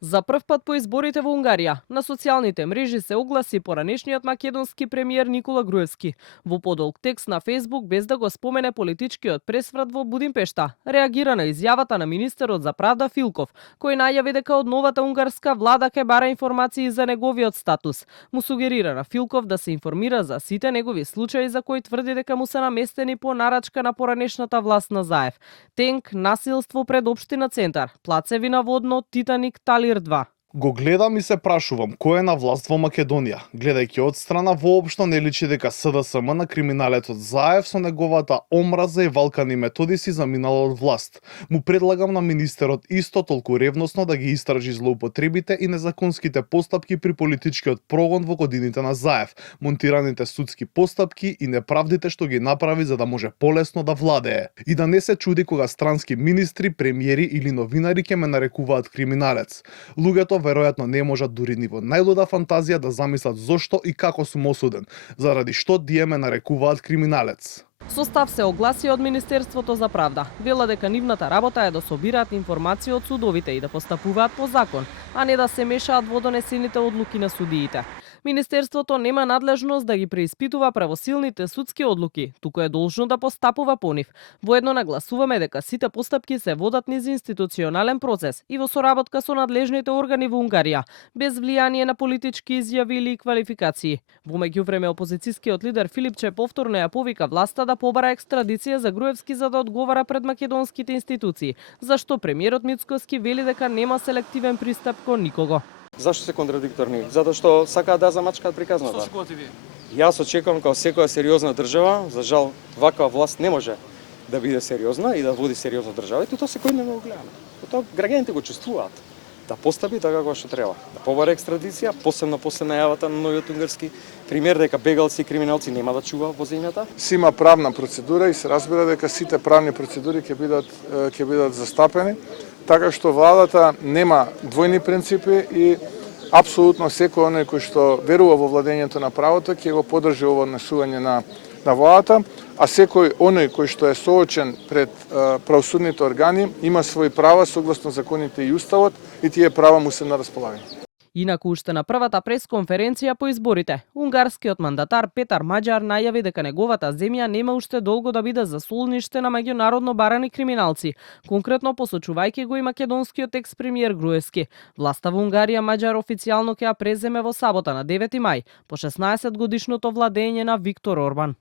За прв пат по изборите во Унгарија, на социјалните мрежи се огласи поранешниот македонски премиер Никола Груевски. Во подолг текст на Facebook, без да го спомене политичкиот пресврат во Будимпешта, реагира на изјавата на министерот за правда Филков, кој најави дека од новата унгарска влада ќе бара информации за неговиот статус. Му сугерира на Филков да се информира за сите негови случаи за кои тврди дека му се наместени по нарачка на поранешната власт на Заев. Тенк, насилство пред општина Центар, плацеви на водно, Титаник, Талир 2. Го гледам и се прашувам кој е на власт во Македонија. Гледајќи од страна, воопшто не личи дека СДСМ на криминалецот Заев со неговата омраза и валкани методи си заминала од власт. Му предлагам на министерот исто толку ревносно да ги истражи злоупотребите и незаконските постапки при политичкиот прогон во годините на Заев, монтираните судски постапки и неправдите што ги направи за да може полесно да владее. И да не се чуди кога странски министри, премиери или новинари ќе ме нарекуваат криминалец. Луѓето веројатно не можат дури ни во најлуда фантазија да замислат зошто и како сум осуден, заради што тие ме нарекуваат криминалец. Со став се огласи од Министерството за правда. Вела дека нивната работа е да собираат информации од судовите и да постапуваат по закон, а не да се мешаат во донесените одлуки на судиите. Министерството нема надлежност да ги преиспитува правосилните судски одлуки, туку е должно да постапува по нив. Воедно нагласуваме дека сите постапки се водат низ институционален процес и во соработка со надлежните органи во Унгарија, без влијание на политички изјави или квалификации. Во меѓувреме опозицијскиот лидер Филипче повторно ја повика власта да побара екстрадиција за Груевски за да одговара пред македонските институции, зашто премиерот Мицкоски вели дека нема селективен пристап кон никого. Зашто се контрадикторни? Затоа што сакаат да замачкаат приказната. Што очекувате вие? Јас очекувам како секоја сериозна држава, за жал ваква власт не може да биде сериозна и да води сериозна држава, и тоа секојдневно го гледаме. Тоа граѓаните го чувствуваат. Да постапи така како што треба. Да побара екстрадиција, посебно после најавата на новиот унгарски премиер дека бегалци и криминалци нема да чуваат во земјата. Си има правна процедура и се разбира дека сите правни процедури ќе бидат застапени, така што владата нема двојни принципи и апсолутно секој оној кој што верува во владењето на правото ќе го поддржи ово однесување на владата, а секој оној кој што е соочен пред правосудните органи има своји права согласно законите и уставот и тие права му се на располагање. Инаку уште на првата пресконференција по изборите, унгарскиот мандатар Петар Маџар најави дека неговата земја нема уште долго да биде засолниште на меѓународно барани криминалци, конкретно посочувајќи го и македонскиот екс-премиер Груевски. Власта во Унгарија Маџар официјално ќе ја преземе во сабота на 9 мај, по 16 годишното владење на Виктор Орбан.